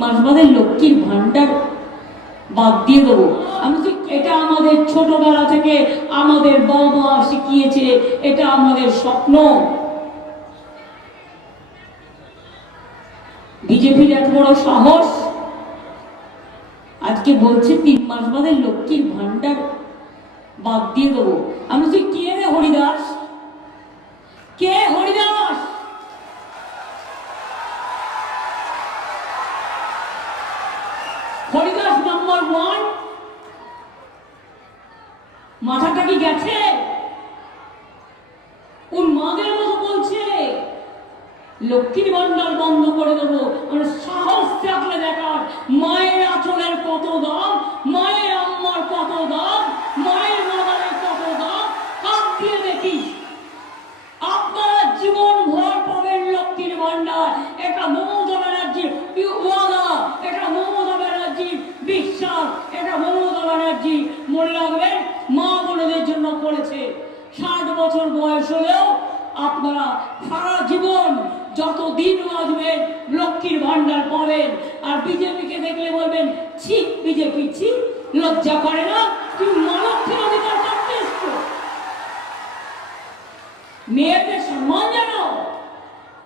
মাস লক্ষ্মীর ভান্ডার বাদ দিয়ে দেবো। আমি বলছি, এটা আমাদের ছোটবেলা থেকে আমাদের বাবা মা শিখিয়েছে এটা আমাদের স্বপ্ন। বিজেপির এত বড় সাহস। আজকে বলছে তিন মাস বাদে লক্ষ্মীর ভান্ডার বাদ দিয়ে দেবো। আমি বলছি কে রে হরিদাস কে হরিদাস হরিদাস নাম্বার ওয়ান মাথাটা কি গেছে? ওর মাদের মতো বলছে। লক্ষ্মীর ভান্ডার বন্ধ মুখার্জি মোল্লা হবেন মা বোনদের জন্য করেছে। ষাট বছর বয়স হলেও আপনারা সারা জীবন যত দিন বাঁচবেন, লক্ষ্মীর ভান্ডার পাবেন। আর বিজেপিকে দেখলে বলবেন, ছি, বিজেপি, ছি, লজ্জা করে না, তুমি মানক্ষের অধিকার মেয়েদের সম্মান